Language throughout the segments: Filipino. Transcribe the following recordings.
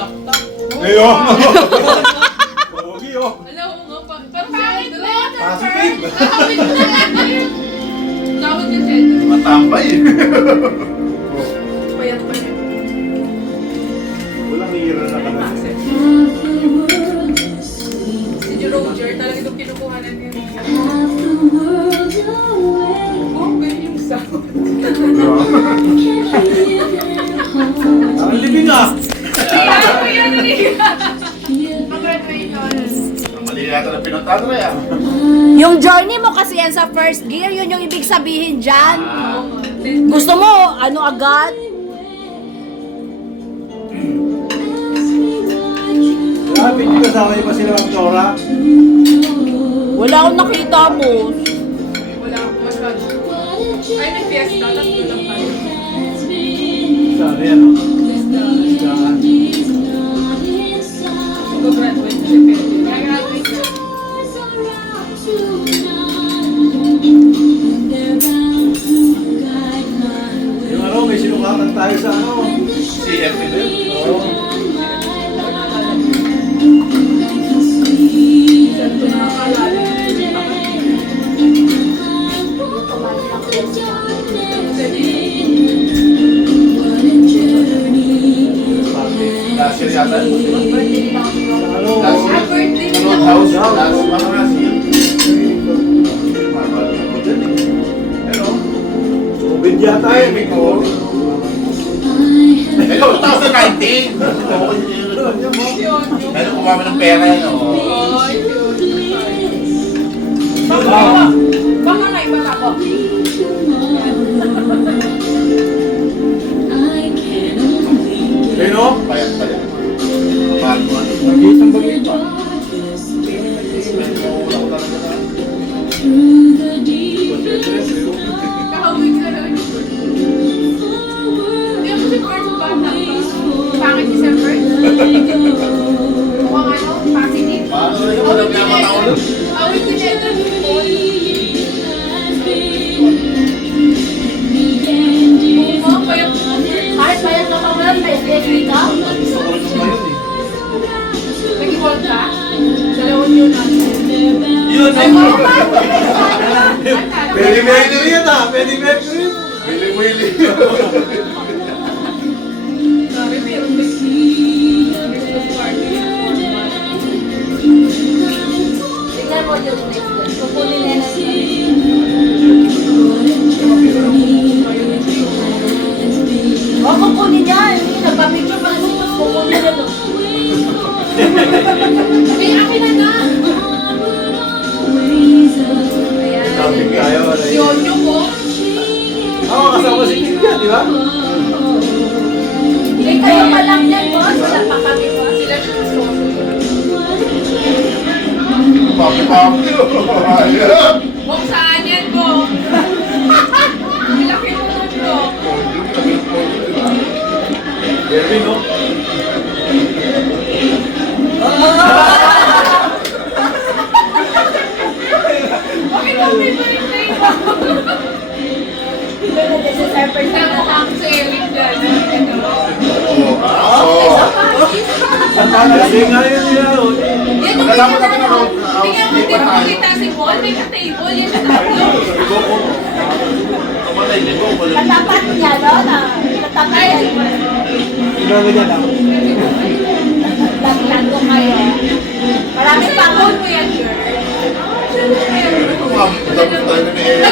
laptop. Ayun! Pogi oh! Alam mo nga pa. Pero pangit na. Positive! Nakawit na lang. Tawag niya Cedro. Matambay eh. Payat pa niya. Walang hira na ka na. Si Roger, talaga itong kinukuhanan niya. Oh, ganyan yung sound. Ang libing ah! Kaya ako yan rin. Congratulations. Mali yata na pinuntahan na yan. Yung journey mo kasi yan sa first gear, yun yung ibig sabihin dyan. Gusto mo, ano agad? Grabe, hindi kasama niyo pa sila ng Tora. Wala akong nakita, boss. Wala akong masyado. Ay, may fiesta. Tatlo lang tayo. Sana yan oh. Mag-graduate na si Pedro. Mag-graduate na. Yung ano, may sinukatan tayo sa ano. CF din. Oo. Santo nakakalala. Last year yata. Ano? Last year. birthday Ano, niya. house? Last year. Hello? COVID yata yun. Timing ko. Hello, 2019! Yun, yung... Hello, kumama ng pera yan, oh. Ay, yun. Baka nga iba ako. Ayun oh. Payat pa yan. Mahal mo ano. Bagitang bagita. Kakawig na lang yung bird. Hindi ako si bird sa bata pa. Pangit si Sam Bird. Mukhang ano, positive. Paano na yung walang pinapataulo? Awit ni Pedro yung phone. Mukhang payat mo. Kahit bayad ka pa wala, may schedule ka? Gusto ko rin ngayon eh. Nag-call ka? Dalawang yun na. Yun, Ay, ano? Pwede Mercury yan ah. Pwede Mercury. Willy-willy. Sabi, meron ba Christmas party? Tingnan mo yung next one. Kukunin na natin. Huwag kukunin yan. Nagpapicture pa rin. Kukunin na doon. May akin na na! Camping tayo. Yun yung po. Ako kasama si Kim yan, di ba? Hindi kayo pa lang yan, boss. Wala pa kami, boss. Sila siya sa social. Papi-papi. Ayun. Kung saan yan po? Laki mo nun po. Erwin no? Bakit ako may birthday mo? Ito na din sa surprise na Namukha ko sa Eric dyan. Ano? Oo. Kasi nga yun nila. oh. Yan yung Nalaman natin na road. Tingnan mo, di ba kita si Paul? May ka-table. Yan sa tatlo. Kamatay din mo. Katapat niya, no? Katapat yan. Siguro niya lang. Laglag ko kayo. Marami pa ako. Paul mo yan, girl. Tapos tayo na ni Eric.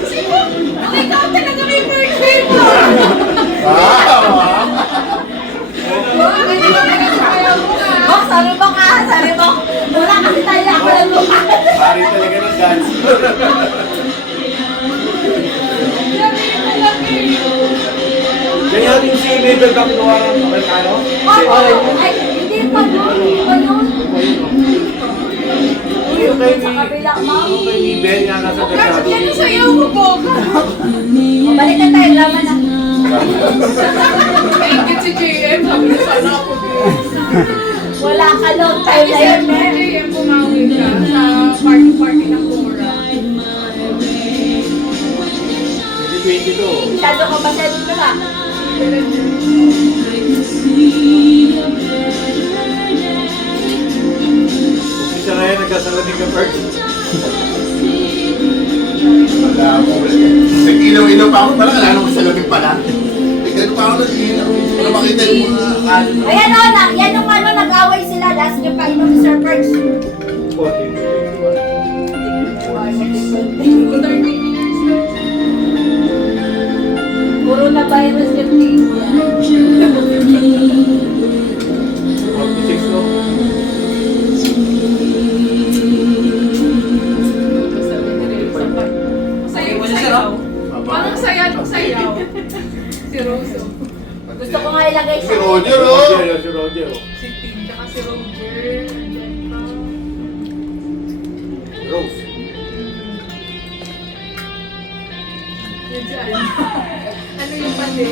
Si Paul, ikaw talaga may birthday mo. Bakit ikaw pinagsayaw mo ka? Oh, sabi mo ka, sabi mo. Wala kasi tayo ako ng mukha. Pari talaga ng dance. Grabe yung malaki. Kaya yung si Mabel Bacloa ng Amerikano? Ay, hindi pa yun. Hindi pa yun. Yung kay Sa kabila, ma'am. yung kay Ben nga nasa Bakit Gazado. yan ang sayaw mo, Boga? Balik na tayo, laman na. Thank you si JM. Sabi na sana ako din. Wala ka long time na yun, Sabi eh. ni JM, pumawi ka sa party-party ng Cora. 2022. Masyado ko ba sa dito ba? Isa na yan, nagkasalamin ka first. Wala mo. Nag-ilaw-ilaw pa ako. Parang wala nang salamin pala. Ganun pa ako nag-ilaw. Para makita yung mga ano. Ayan o, yan yung ano, nag-away sila. Last nyo pa inom ni Sir Perch. 30 Puro na virus yung tingin. 46 no? Sayaw. Parang saya nung sayaw. Si Roso. Gusto ko nga ilagay Si sa... Roger, oh. Roger, si Roger. Si Tim, tsaka si Roger. Andyan pa. Rose. Medyo ano yung pati?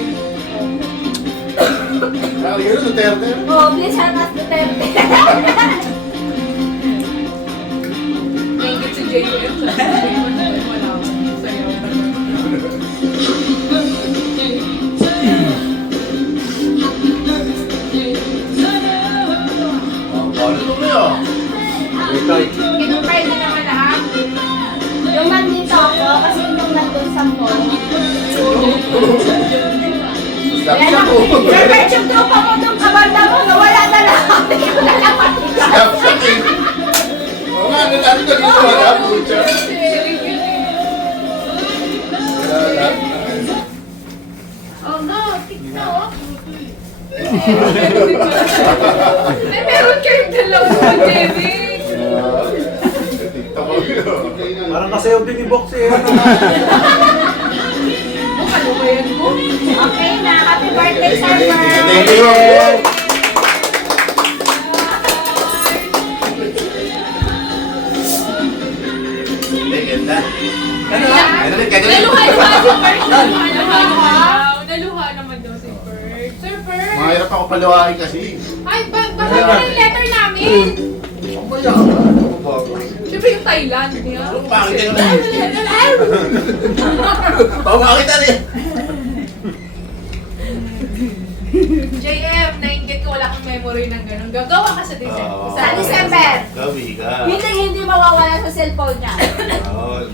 Parang yun, Duterte. Oh, please help us Duterte. Naingit si JM. Sabi ko naman wala ako. Sayaw talaga. Ang balo mo yun. Witay. Kinumpay na naman lahat. Yung nandito ako, kasi yung nandun sa mall. Stop Ayan siya ang, po. Sir Perch, yung tropa mo doon, kabanda mo, nawala na lang. Hindi ko na lang makita. Stop siya eh. Oo nga, ano dito wala po siya. Wala. Oh no, TikTok. Ay, meron kayong dalawa sa Derek. TikTok ko yun. Parang kasayaw din ni Box eh. Ano ba yan mo? Okay na, happy birthday, Sir Thank Perch. you. Ganda. Ano ha? Ano rin, kaganda. Naluha yung mga si Bert. Naluha naman daw si Bert. Sir Bert. Mahirap ako palawain kasi. Ay, baka mo yung letter namin. Ang bayan. Ano ba? Siyempre yung Thailand niya. Ano bakit ka naman? Bakit na rin? JM, nainggit ko wala kang memory ng ganun. Gagawa ka sa December. Oo. Sa December. Gawi ka. Hindi mawawala sa cellphone niya. Oo.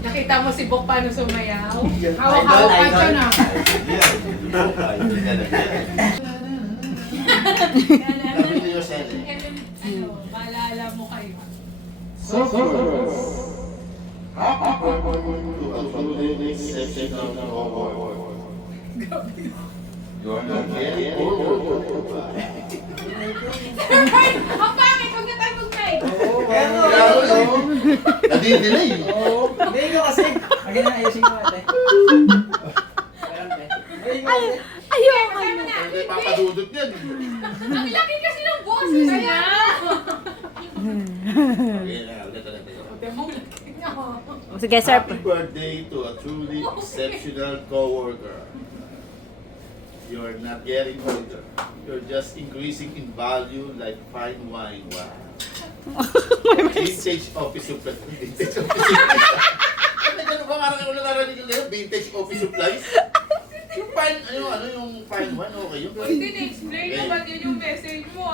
Nakita mo si Bok paano sumayaw? Hawak-hawak pa siya na. Ano, maalala mo kayo. Ang pangit, huwag na tayo mag-night. Nadi-delay. Hindi ko kasi. Again na, ayusin ko ate. Ayoko Kasama na. na. Papadudot yan. Ang laki kasi ng boses niya. Sige, Sir. Happy birthday to a truly exceptional coworker. You're not getting older. You're just increasing in value like fine wine. Wow. Vintage office supplies. Vintage office supplies. Ano ganun ba? Parang wala narinig ko ngayon. Vintage office supplies. Yung fine, ano yung fine wine, okay yun. Hindi na-explain naman yun yung message mo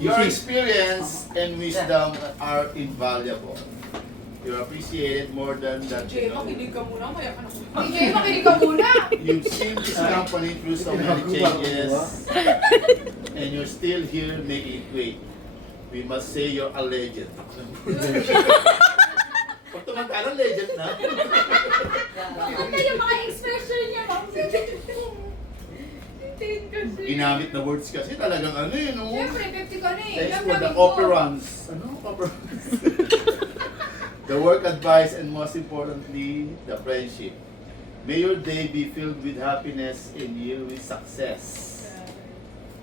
Your experience and wisdom are invaluable. You're appreciated more than that Jay, you know. makinig ka muna. Kaya ka na Jay, makinig ka muna. You've seen this company through so many changes, and you're still here making it great. We must say you're a legend. Pag tumangkalan, legend na. Ano yung mga expression niya, ma'am? Hintayin kasi. Ginamit na words kasi talagang ano yun. No? Siyempre, 50 ka na eh. Thanks Alam for the namin ko. operans. Ano? Operans. The work advice and most importantly, the friendship. May your day be filled with happiness and year with success.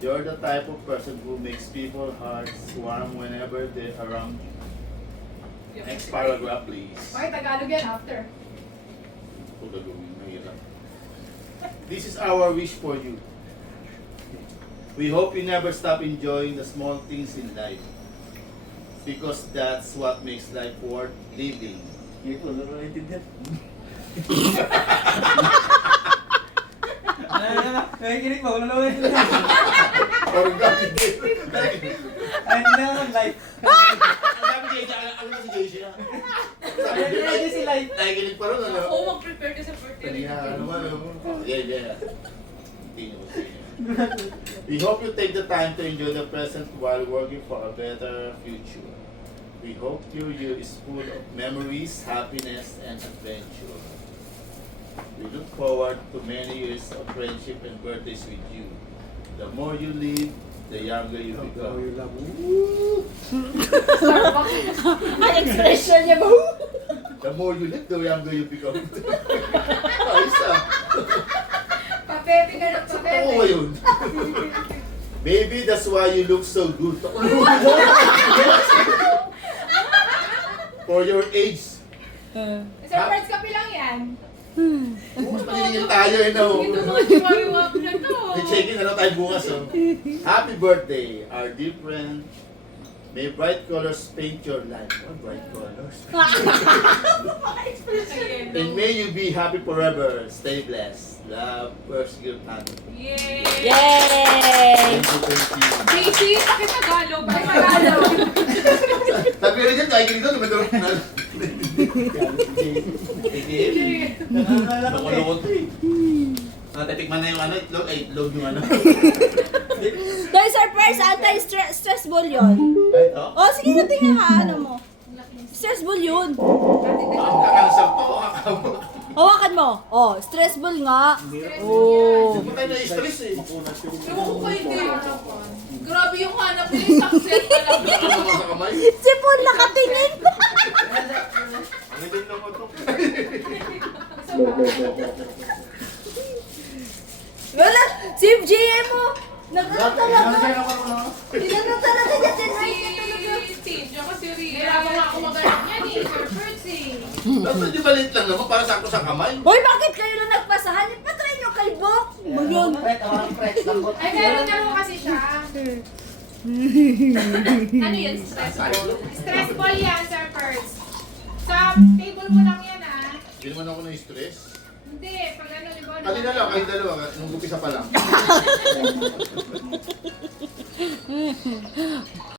You're the type of person who makes people's hearts warm whenever they're around you. Next paragraph, please. Okay, Tagalog yan after. This is our wish for you. We hope you never stop enjoying the small things in life. Because that's what makes life worth living. Nakikinig mo, lulungin ko. Parang gamit din. Ay, hindi na naman live. Ang dami Jay, ano na si Jay siya? Sabi Ay, niya, hindi si live. nakikinig pa rin, ano? Oo, mag-prepare ka sa birthday. Kanina, ano man, yeah. Continue. We hope you take the time to enjoy the present while working for a better future. We hope your year is full of memories, happiness, and adventure. We look forward to many years of friendship and birthdays with you. The more you live, the younger you become. Ang expression niya ba? The more you live, the younger you become. Ayos ah. Papepe ka na, Oo ba papepe. yun? Maybe that's why you look so good. For your age. Sir Birds, kape lang yan. Mas maniningil tayo, Ito mga chihuahua na to. I-check-in na lang tayo bukas. Oh. Happy birthday, our dear friend. May bright colors paint your life. What bright colors? And may you be happy forever. Stay blessed. Love, first girl family. Yay! Yay! Thank you. JC, bakit Tagalog? Bakit Tagalog? Sabi rin dyan, kahit dito, naman Nakulungan to eh. Natatikman na yung ano, itlog yung ano. Dahil surprise, anti-stressful yun. Ay, ito? O, sige na tingnan ka, ano mo. Stressful yun. Ang kakansap to, kakawak. Hawakan mo. Oh, stressful nga. Oh. Hindi tayo na-stress eh. Ewan ko pa hindi. Grabe yung hanap nila yung success pala. Ano mo sa kamay? Si Paul nakatingin. Ano din naman to? Wala, si GM mo. Nagano talaga. Tinano talaga niya, tinry niya talaga. Si Tim, tsaka si Rhea. Habang ako maganap yan eh, Sir Birds eh. Dapat di balit lang naman para sakto sa kamay. Hoy, bakit kayo lang nagpasahan? Ipatry nyo kay Bok. Magyan. Ay, meron na rin kasi siya. Ano yan? Stressful? Stressful yan, Sir Birds. Sa table mo lang yan ah. Hindi naman ako na-stress. Hindi, pag ano, di ba? Kanina lang, kahit dalawa, nung umpisa pa lang.